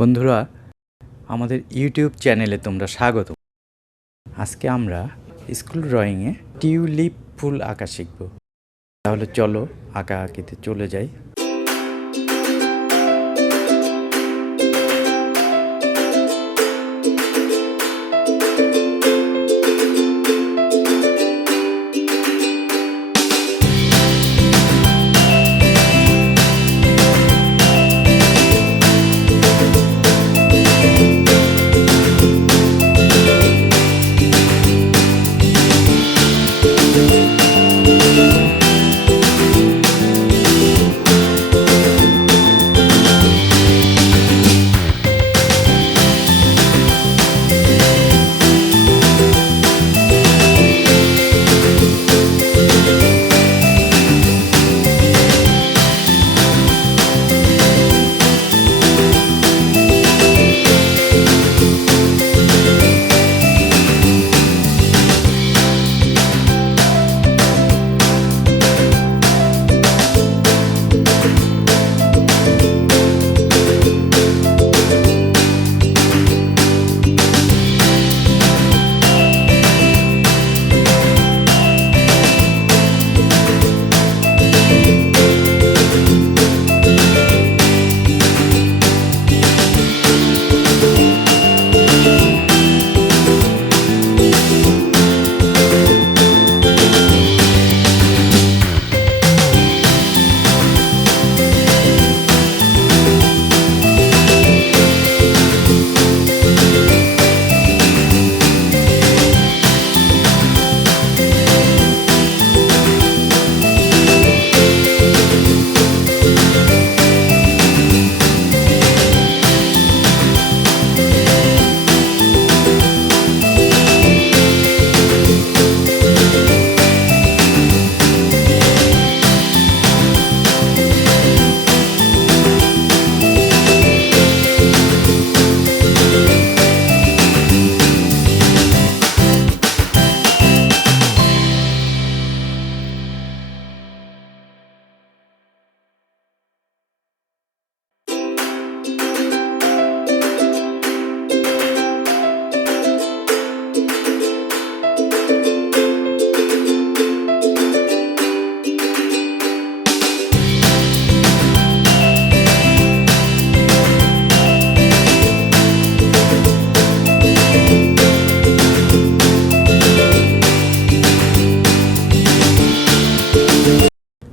বন্ধুরা, আমাদের ইউটিউব চ্যানেলে তোমরা স্বাগত। আজকে আমরা স্কুল ড্রয়িংয়ে টিউলিপ ফুল আঁকা শিখব। তাহলে চলো আঁকা আঁকিতে চলে যাই।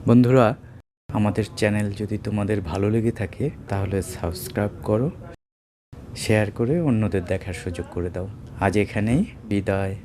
বন্ধুরা, আমাদের চ্যানেল যদি তোমাদের ভালো লেগে থাকে তাহলে সাবস্ক্রাইব করো, শেয়ার করে অন্যদের দেখার সুযোগ করে দাও। আজ এখানেই বিদায়।